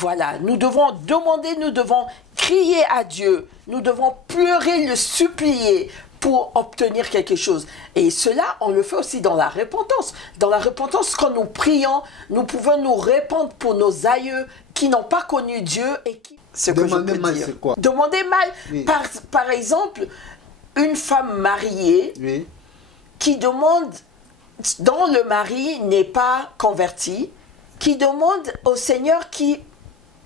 Voilà, nous devons demander, nous devons crier à Dieu, nous devons pleurer, le supplier pour obtenir quelque chose. Et cela, on le fait aussi dans la repentance. Dans la repentance, quand nous prions, nous pouvons nous répandre pour nos aïeux qui n'ont pas connu Dieu et qui... Ce que Demander je peux mal, dire. c'est quoi? Demander mal, Oui. par exemple, une femme mariée Oui. qui demande, dont le mari n'est pas converti, qui demande au Seigneur, qui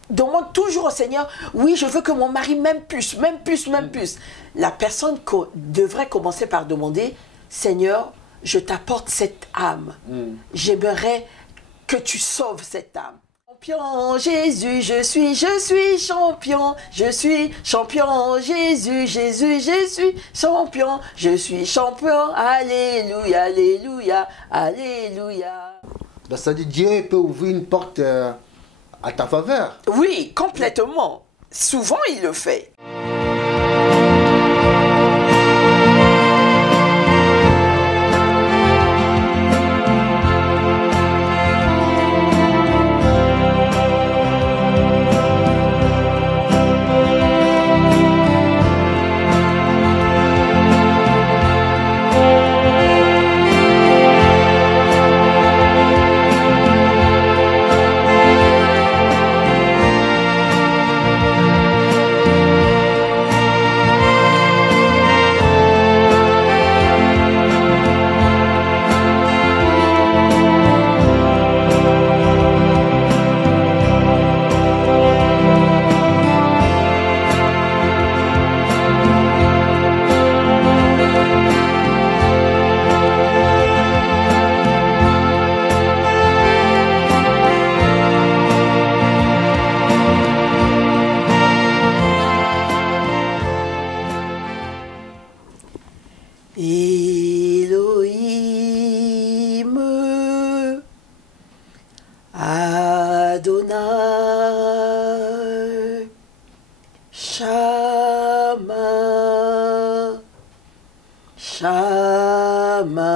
demande toujours au Seigneur, oui, je veux que mon mari m'aime plus, m'aime plus, m'aime plus. La personne devrait commencer par demander, Seigneur, je t'apporte cette âme. J'aimerais que tu sauves cette âme. Champion Jésus, je suis champion, je suis champion Jésus, Jésus, je suis champion, alléluia, alléluia, alléluia. Donc, ça dit Dieu peut ouvrir une porte à ta faveur. Oui, complètement. Souvent, il le fait. Elohim, Adonai, Shama, Shama,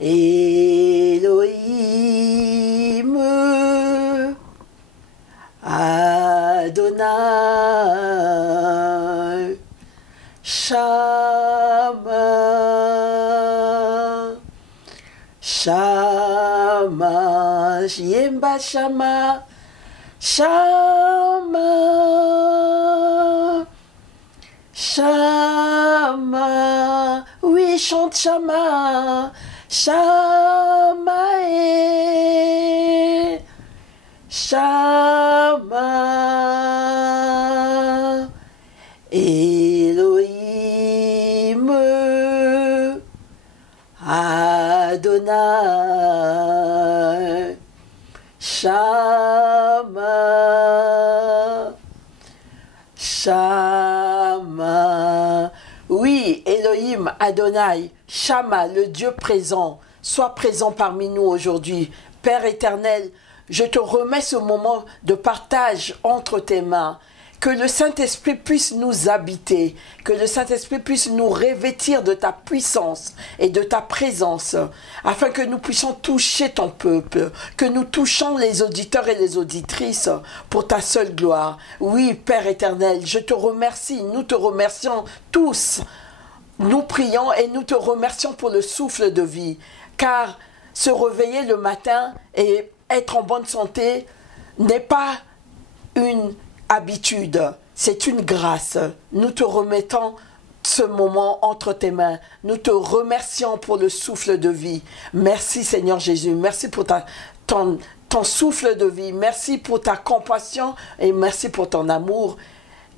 Elohim, Adonai, Shama, Shama, Yemba Shama, Shama, Shama, oui, chante Shama, Shama, Shama, Elohim, Adonai, Shama, Shama. Oui, Elohim, Adonai, Shama, le Dieu présent, sois présent parmi nous aujourd'hui. Père éternel, je te remets ce moment de partage entre tes mains. Que le Saint-Esprit puisse nous habiter, que le Saint-Esprit puisse nous revêtir de ta puissance et de ta présence, afin que nous puissions toucher ton peuple, que nous touchons les auditeurs et les auditrices pour ta seule gloire. Oui, Père éternel, je te remercie, nous te remercions tous. Nous prions et nous te remercions pour le souffle de vie, car se réveiller le matin et être en bonne santé n'est pas une habitude, c'est une grâce. Nous te remettons ce moment entre tes mains. Nous te remercions pour le souffle de vie. Merci Seigneur Jésus, merci pour ton souffle de vie, merci pour ta compassion et merci pour ton amour.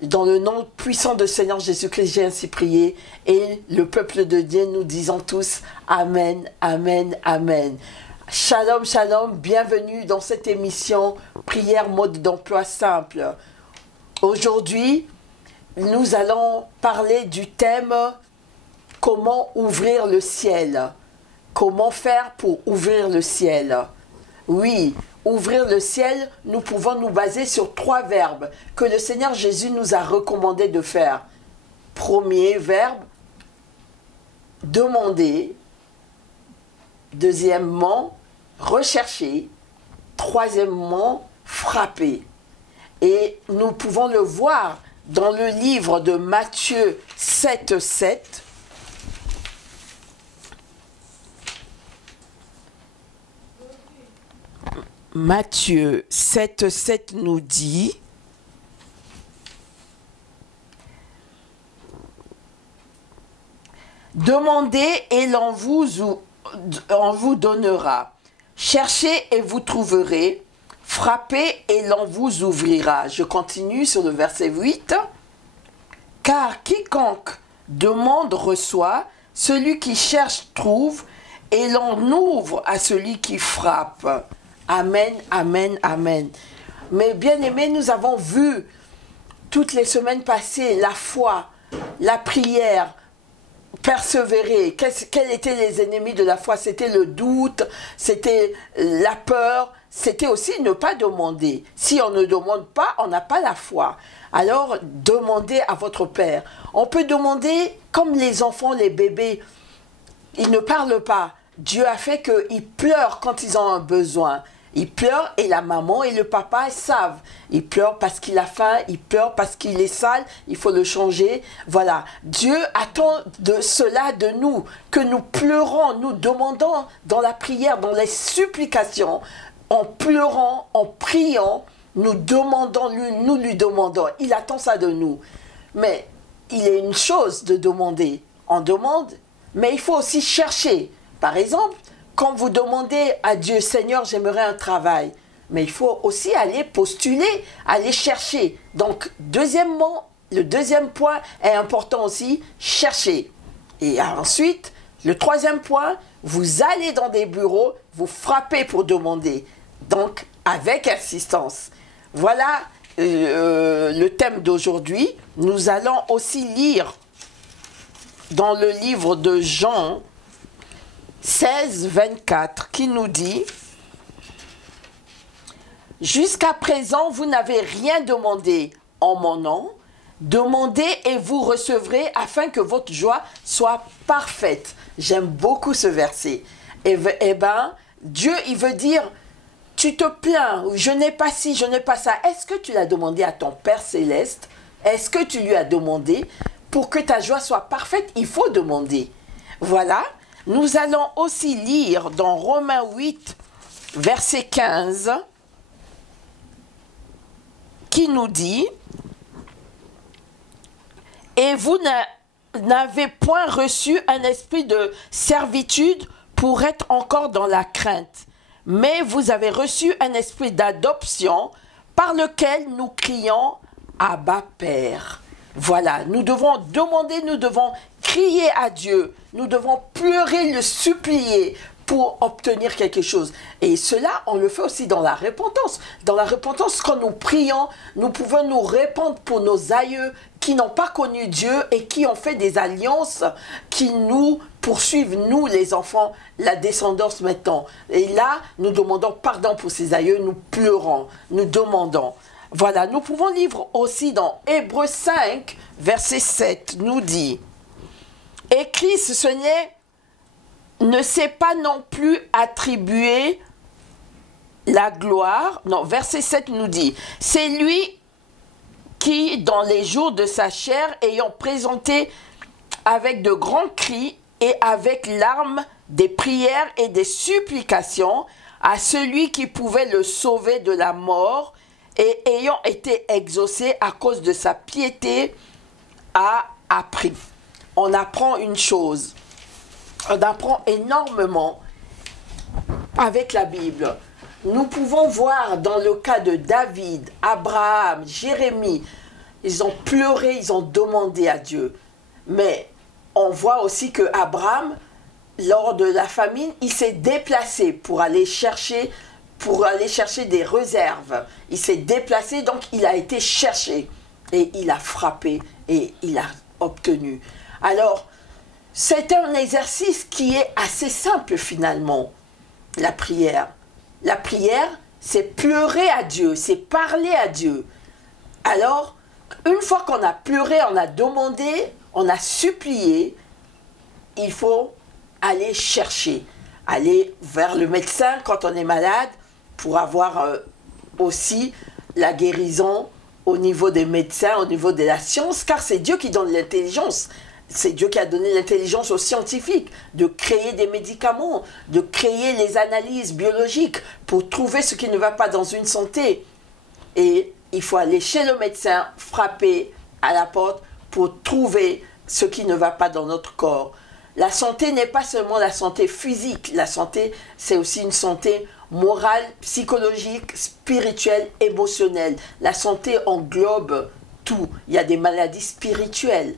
Dans le nom puissant de Seigneur Jésus-Christ, j'ai ainsi prié. Et le peuple de Dieu, nous disons tous Amen, Amen, Amen. Shalom, shalom, bienvenue dans cette émission Prière mode d'emploi simple. Aujourd'hui, nous allons parler du thème comment ouvrir le ciel. Comment faire pour ouvrir le ciel? Oui, ouvrir le ciel, nous pouvons nous baser sur 3 verbes que le Seigneur Jésus nous a recommandé de faire. Premier verbe, demander. Deuxièmement, rechercher. troisièmement, frapper. Et nous pouvons le voir dans le livre de Matthieu 7:7. Matthieu 7:7 nous dit: demandez et l'on vous donnera. Cherchez et vous trouverez. Frappez et l'on vous ouvrira. Je continue sur le verset 8. Car quiconque demande reçoit, celui qui cherche trouve, et l'on ouvre à celui qui frappe. Amen, amen, amen. Mais bien aimés, nous avons vu toutes les semaines passées la foi, la prière, persévérer. Quels étaient les ennemis de la foi? C'était le doute, c'était la peur, c'était aussi ne pas demander. Si on ne demande pas, on n'a pas la foi. Alors, demandez à votre Père. On peut demander, comme les enfants, les bébés, ils ne parlent pas. Dieu a fait qu'ils pleurent quand ils ont un besoin. Ils pleurent et la maman et le papa savent. Ils pleurent parce qu'il a faim, ils pleurent parce qu'il est sale, il faut le changer. Voilà. Dieu attend de cela de nous, que nous pleurons, nous demandons dans la prière, dans les supplications, en pleurant, en priant, nous demandons, nous lui demandons. Il attend ça de nous. Mais il est une chose de demander. On demande, mais il faut aussi chercher. Par exemple, quand vous demandez à Dieu, Seigneur, j'aimerais un travail, mais il faut aussi aller postuler, aller chercher. Donc, deuxièmement, le deuxième point est important aussi, chercher. Et ensuite, le troisième point, vous allez dans des bureaux, vous frappez pour demander. Donc, avec insistance. Voilà le thème d'aujourd'hui. Nous allons aussi lire dans le livre de Jean 16:24 qui nous dit: jusqu'à présent, vous n'avez rien demandé en mon nom. Demandez et vous recevrez afin que votre joie soit parfaite. J'aime beaucoup ce verset. Eh bien, Dieu, il veut dire, tu te plains, je n'ai pas ci, je n'ai pas ça. Est-ce que tu l'as demandé à ton Père Céleste? Est-ce que tu lui as demandé? Pour que ta joie soit parfaite, il faut demander. Voilà. Nous allons aussi lire dans Romains 8, verset 15, qui nous dit: et vous n'avez point reçu un esprit de servitude pour être encore dans la crainte, mais vous avez reçu un esprit d'adoption par lequel nous crions Abba Père. Voilà, nous devons demander, nous devons crier à Dieu, nous devons pleurer, le supplier pour obtenir quelque chose. Et cela, on le fait aussi dans la repentance. Dans la repentance, quand nous prions, nous pouvons nous répandre pour nos aïeux qui n'ont pas connu Dieu et qui ont fait des alliances qui nous poursuivent, nous les enfants, la descendance maintenant. Et là, nous demandons pardon pour ces aïeux, nous pleurons, nous demandons. Voilà, nous pouvons lire aussi dans Hébreux 5, verset 7, nous dit: et Christ ne s'est pas non plus attribué la gloire. Non, verset 7 nous dit: c'est lui qui, dans les jours de sa chair, ayant présenté avec de grands cris et avec larmes des prières et des supplications à celui qui pouvait le sauver de la mort, et ayant été exaucé à cause de sa piété, a appris. On apprend une chose, on apprend énormément avec la Bible. Nous pouvons voir dans le cas de David, Abraham, Jérémie, ils ont pleuré, ils ont demandé à Dieu. Mais on voit aussi que Abraham, lors de la famine, il s'est déplacé pour aller chercher des réserves. Il s'est déplacé, donc il a été cherché. Et il a frappé et il a obtenu. Alors, c'est un exercice qui est assez simple finalement, la prière. La prière, c'est pleurer à Dieu, c'est parler à Dieu. Alors, une fois qu'on a pleuré, on a demandé, on a supplié, il faut aller chercher, aller vers le médecin quand on est malade pour avoir aussi la guérison au niveau des médecins, au niveau de la science, car c'est Dieu qui donne l'intelligence. C'est Dieu qui a donné l'intelligence aux scientifiques de créer des médicaments, de créer les analyses biologiques pour trouver ce qui ne va pas dans une santé. Et il faut aller chez le médecin, frapper à la porte pour trouver ce qui ne va pas dans notre corps. La santé n'est pas seulement la santé physique. La santé, c'est aussi une santé morale, psychologique, spirituelle, émotionnelle. La santé englobe tout. Il y a des maladies spirituelles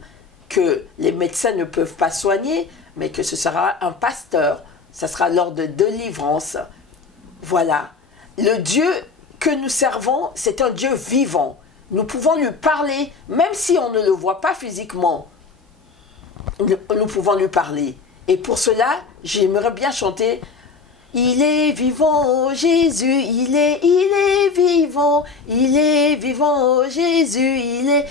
que les médecins ne peuvent pas soigner, mais que ce sera un pasteur. Ça sera lors de délivrance. Voilà. Le Dieu que nous servons, c'est un Dieu vivant. Nous pouvons lui parler, même si on ne le voit pas physiquement. Nous pouvons lui parler. Et pour cela, j'aimerais bien chanter « Il est vivant, Jésus, il est vivant, Jésus, il est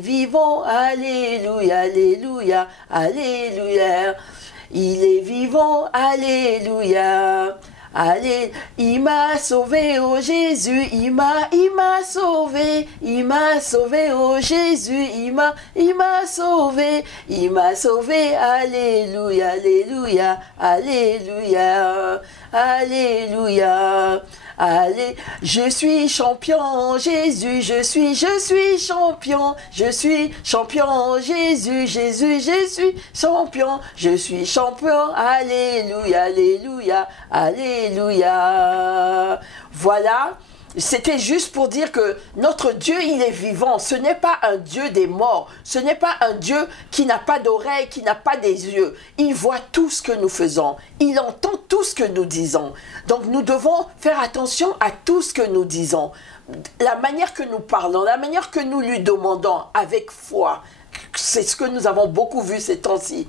vivant, alléluia, alléluia, alléluia, il est vivant, alléluia. Allez, il m'a sauvé, oh Jésus, il m'a sauvé, oh Jésus, il m'a sauvé, alléluia, alléluia, alléluia, alléluia. Allez, je suis champion, Jésus, je suis champion, Jésus, je suis champion, alléluia, alléluia, alléluia. Voilà. C'était juste pour dire que notre Dieu, il est vivant. Ce n'est pas un Dieu des morts. Ce n'est pas un Dieu qui n'a pas d'oreilles, qui n'a pas des yeux. Il voit tout ce que nous faisons. Il entend tout ce que nous disons. Donc nous devons faire attention à tout ce que nous disons. La manière que nous parlons, la manière que nous lui demandons avec foi. C'est ce que nous avons beaucoup vu ces temps-ci.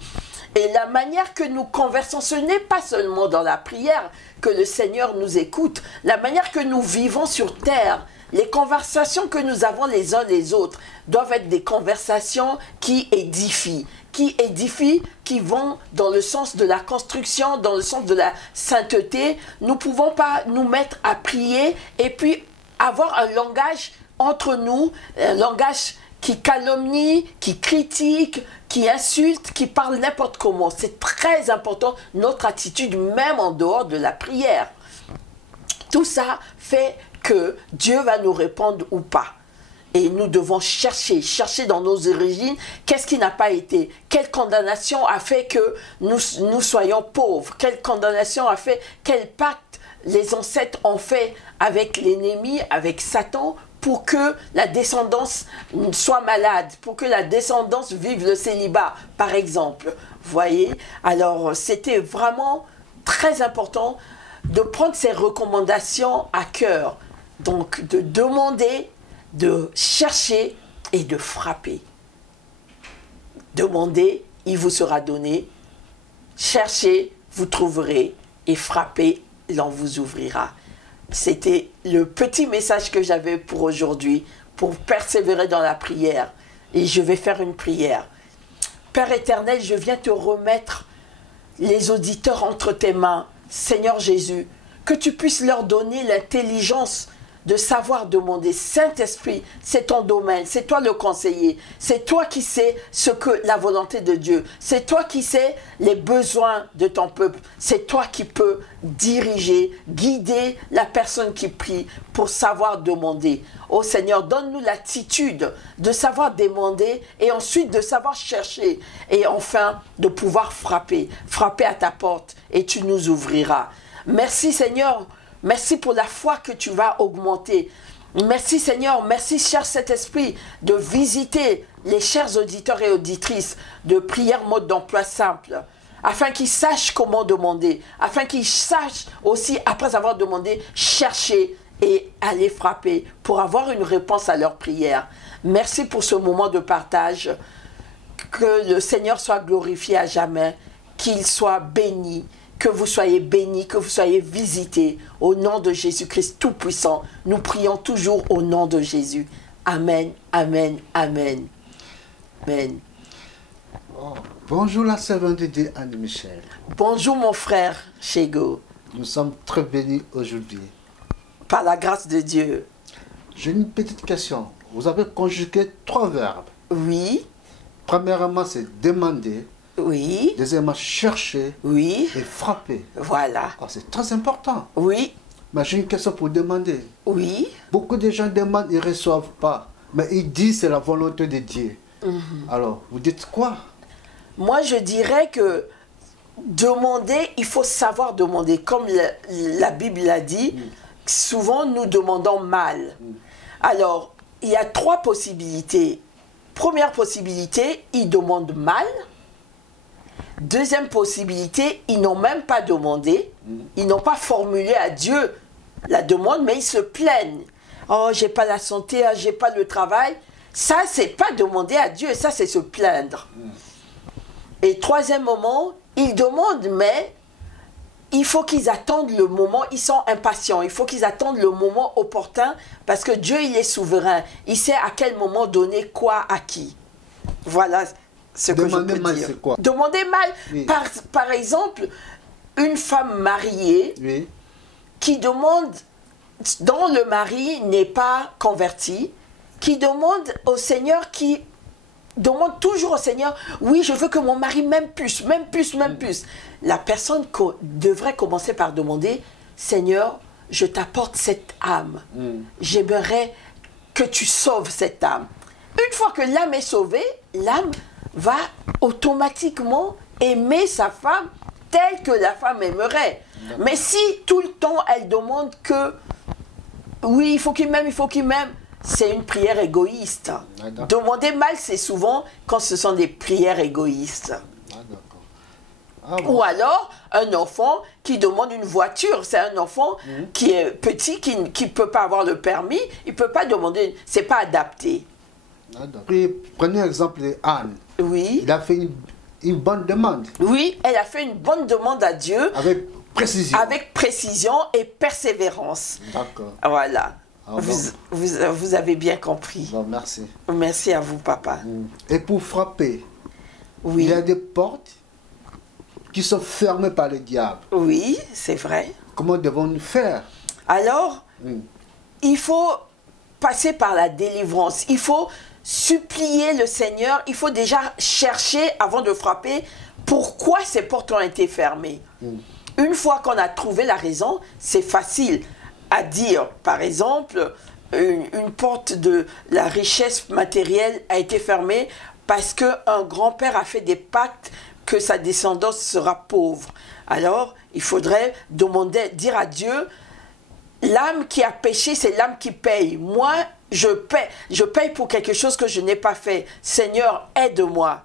Et la manière que nous conversons, ce n'est pas seulement dans la prière que le Seigneur nous écoute. La manière que nous vivons sur terre, les conversations que nous avons les uns les autres doivent être des conversations qui édifient, qui vont dans le sens de la construction, dans le sens de la sainteté. Nous ne pouvons pas nous mettre à prier et puis avoir un langage entre nous, un langage qui calomnie, qui critique, qui insulte, qui parle n'importe comment. C'est très important, notre attitude, même en dehors de la prière. Tout ça fait que Dieu va nous répondre ou pas. Et nous devons chercher dans nos origines, qu'est-ce qui n'a pas été? Quelle condamnation a fait que nous soyons pauvres? Quelle condamnation a fait? Quel pacte les ancêtres ont fait avec l'ennemi, avec Satan, pour que la descendance soit malade, pour que la descendance vive le célibat, par exemple. Vous voyez? Alors, c'était vraiment très important de prendre ces recommandations à cœur. Donc, de demander, de chercher et de frapper. Demandez, il vous sera donné. Cherchez, vous trouverez. Et frappez, l'on vous ouvrira. C'était le petit message que j'avais pour aujourd'hui, pour persévérer dans la prière. Et je vais faire une prière. Père éternel, je viens te remettre les auditeurs entre tes mains. Seigneur Jésus, que tu puisses leur donner l'intelligence de savoir demander. Saint-Esprit, c'est ton domaine, c'est toi le conseiller, c'est toi qui sais ce que la volonté de Dieu, c'est toi qui sais les besoins de ton peuple, c'est toi qui peux diriger, guider la personne qui prie pour savoir demander. Oh Seigneur, donne-nous l'attitude de savoir demander et ensuite de savoir chercher et enfin de pouvoir frapper à ta porte et tu nous ouvriras. Merci Seigneur. Merci pour la foi que tu vas augmenter. Merci Seigneur, merci cher Saint-Esprit de visiter les chers auditeurs et auditrices de prière mode d'emploi simple, afin qu'ils sachent comment demander, afin qu'ils sachent aussi, après avoir demandé, chercher et aller frapper pour avoir une réponse à leur prière. Merci pour ce moment de partage. Que le Seigneur soit glorifié à jamais, qu'il soit béni. Que vous soyez bénis, que vous soyez visités au nom de Jésus-Christ Tout-Puissant. Nous prions toujours au nom de Jésus. Amen, amen, amen. Amen. Oh, bonjour la servante de Dieu Anne-Michel. Bonjour mon frère Chego. Nous sommes très bénis aujourd'hui. Par la grâce de Dieu. J'ai une petite question. Vous avez conjugué 3 verbes. Oui, Premièrement, c'est demander. oui, Deuxièmement, chercher oui, et frapper. voilà. Ah, c'est très important. Oui, Mais j'ai une question pour demander. oui, Beaucoup de gens demandent, ils ne reçoivent pas. Mais ils disent c'est la volonté de Dieu. Alors, vous dites quoi? moi je dirais que demander, il faut savoir demander. Comme la Bible l'a dit, souvent nous demandons mal. Alors, il y a 3 possibilités. Première possibilité, ils demandent mal. Deuxième possibilité, ils n'ont même pas demandé. Ils n'ont pas formulé à Dieu la demande, mais ils se plaignent. Oh, j'ai pas la santé, ah, j'ai pas le travail. Ça, c'est pas demander à Dieu, ça, c'est se plaindre. Et troisième moment, ils demandent, mais il faut qu'ils attendent le moment, ils sont impatients, il faut qu'ils attendent le moment opportun, parce que Dieu, il est souverain. Il sait à quel moment donner quoi à qui. Voilà ce que Demander je peux mal, dire. c'est quoi? Demander mal, Oui. par exemple, une femme mariée Oui. qui demande, dont le mari n'est pas converti, qui demande au Seigneur, qui demande toujours au Seigneur, oui, je veux que mon mari m'aime plus, m'aime plus, m'aime plus. La personne devrait commencer par demander, Seigneur, je t'apporte cette âme. J'aimerais que tu sauves cette âme. Une fois que l'âme est sauvée, l'âme va automatiquement aimer sa femme telle que la femme aimerait. Mais si tout le temps elle demande que, oui, il faut qu'il m'aime, il faut qu'il m'aime, c'est une prière égoïste. Demander mal, c'est souvent quand ce sont des prières égoïstes. Ah, d'accord. Ah, bon. Ou alors, un enfant qui demande une voiture. C'est un enfant qui est petit, qui ne peut pas avoir le permis. Il ne peut pas demander. C'est pas adapté. Ah, d'accord. Puis, prenez l'exemple d'Anne. Oui. Il a fait une bonne demande. Oui, elle a fait une bonne demande à Dieu. Avec précision. Avec précision et persévérance. D'accord. Voilà. Ah, bon. Vous avez bien compris. Bon, merci. Merci à vous, papa. Et pour frapper, Oui. il y a des portes qui sont fermées par le diable. Oui, c'est vrai. Comment devons-nous faire? Alors, il faut passer par la délivrance. Il faut supplier le Seigneur. Il faut déjà chercher, avant de frapper, pourquoi ces portes ont été fermées. Une fois qu'on a trouvé la raison, c'est facile à dire. Par exemple, une porte de la richesse matérielle a été fermée parce qu'un grand-père a fait des pactes que sa descendance sera pauvre. Alors, il faudrait dire à Dieu, l'âme qui a péché, c'est l'âme qui paye. Moi, je paye pour quelque chose que je n'ai pas fait. Seigneur, aide-moi.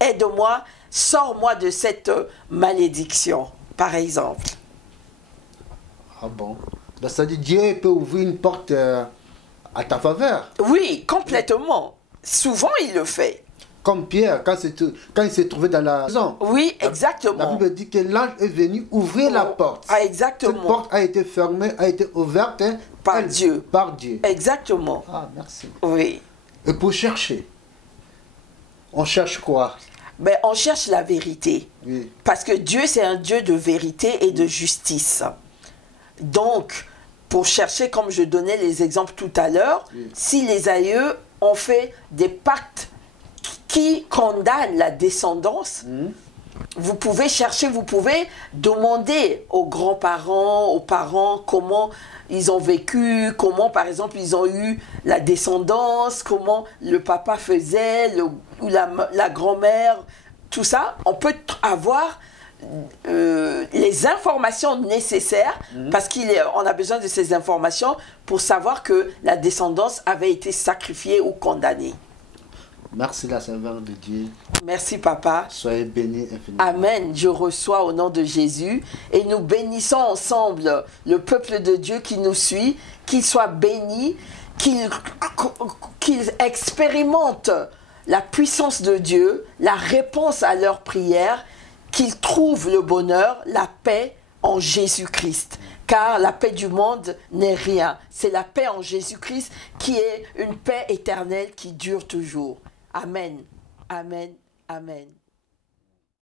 Aide-moi, sors-moi de cette malédiction, par exemple. Ah bon? Ben, ça dit Dieu peut ouvrir une porte à ta faveur. Oui, complètement. Souvent, il le fait. Comme Pierre, quand il s'est trouvé dans la maison. Oui, La exactement. Bible dit que l'ange est venu ouvrir la porte. Ah, exactement. Cette porte a été fermée, a été ouverte Par Dieu. Par Dieu. Exactement. Ah, merci. Oui. Et pour chercher, on cherche quoi? Ben, on cherche la vérité. Oui. Parce que Dieu, c'est un Dieu de vérité et de justice. Donc, pour chercher, comme je donnais les exemples tout à l'heure, si les aïeux ont fait des pactes qui condamnent la descendance, vous pouvez chercher, vous pouvez demander aux grands-parents, aux parents, comment ils ont vécu, comment par exemple ils ont eu la descendance, comment le papa faisait, ou la grand-mère, tout ça. On peut avoir les informations nécessaires, parce qu'on a besoin de ces informations pour savoir que la descendance avait été sacrifiée ou condamnée. Merci la servante de Dieu. Merci papa. Soyez bénis infiniment. Amen. Je reçois au nom de Jésus et nous bénissons ensemble le peuple de Dieu qui nous suit, qu'il soit béni, qu'ils expérimentent la puissance de Dieu, la réponse à leurs prières, qu'ils trouvent le bonheur, la paix en Jésus-Christ. Car la paix du monde n'est rien. C'est la paix en Jésus-Christ qui est une paix éternelle qui dure toujours. Amen. Amen. Amen.